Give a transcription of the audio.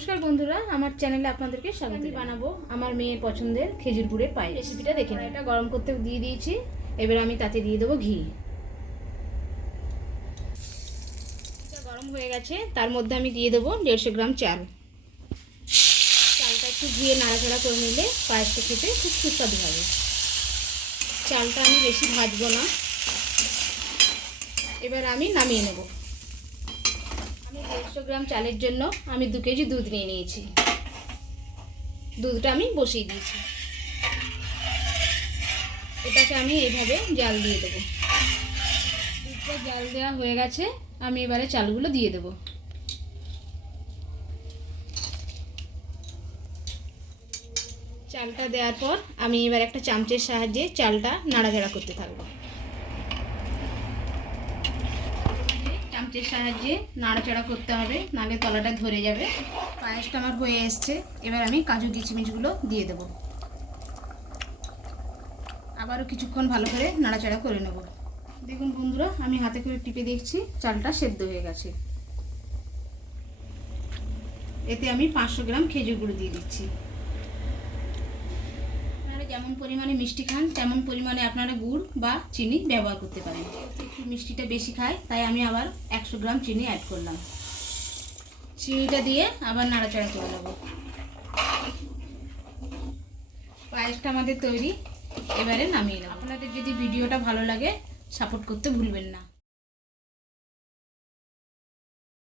নমস্কার বন্ধুরা আমার চ্যানেলে আপনাদেরকে স্বাগত বানাবো আমার মেয়ের পছন্দের খেজুর গুড়ের পায়েস। রেসিপিটা দেখে এটা গরম করতে দিয়ে দিয়েছি এবার আমি তাতে দিয়ে দেবো ঘি। গরম হয়ে গেছে তার মধ্যে আমি দিয়ে দেবো দেড়শো গ্রাম চাল। চালটা একটু ঘিয়ে নাড়াচাড়া করে নিলে পায়েসটা খেতে খুব সুস্বাদু হবে। চালটা আমি বেশি ভাজবো না। এবার আমি নামিয়ে নেব। আমি দেড়শো গ্রাম চালের জন্য আমি দু কেজি দুধ নিয়ে নিয়েছি। দুধটা আমি বসিয়ে দিয়েছি। এটাকে আমি এইভাবে জাল দিয়ে দেবো। দুধটা জাল দেওয়া হয়ে গেছে, আমি এবারে চালগুলো দিয়ে দেবো। চালটা দেওয়ার পর আমি এবার একটা চামচের সাহায্যে চালটা নাড়াচাড়া করতে থাকব। চামচের সাহায্যে নাড়াচাড়া করতে হবে নালে তলাটা ধরে যাবে। পায়েসটা আমার হয়ে এসছে। এবার আমি কাজু কিচমিচগুলো দিয়ে দেবো। আবারও কিছুক্ষণ ভালো করে নাড়াচাড়া করে নেব। দেখুন বন্ধুরা, আমি হাতে করে টিপে দেখছি, চালটা সেদ্ধ হয়ে গেছে। এতে আমি পাঁচশো গ্রাম খেজুর গুঁড়ো দিয়ে দিচ্ছি। যেমন পরিমাণে মিষ্টি খান, তেমন পরিমাণে আপনারা গুড় বা চিনি ব্যবহার করতে পারেন। একটু মিষ্টিটা বেশি খায়, তাই আমি আবার একশো গ্রাম চিনি অ্যাড করলাম। চিনিটা দিয়ে আবার নাড়াচাড়া করে নেব। পায়েসটা আমাদের তৈরি, এবারে নামিয়ে নেব। আপনাদের যদি ভিডিওটা ভালো লাগে সাপোর্ট করতে ভুলবেন না।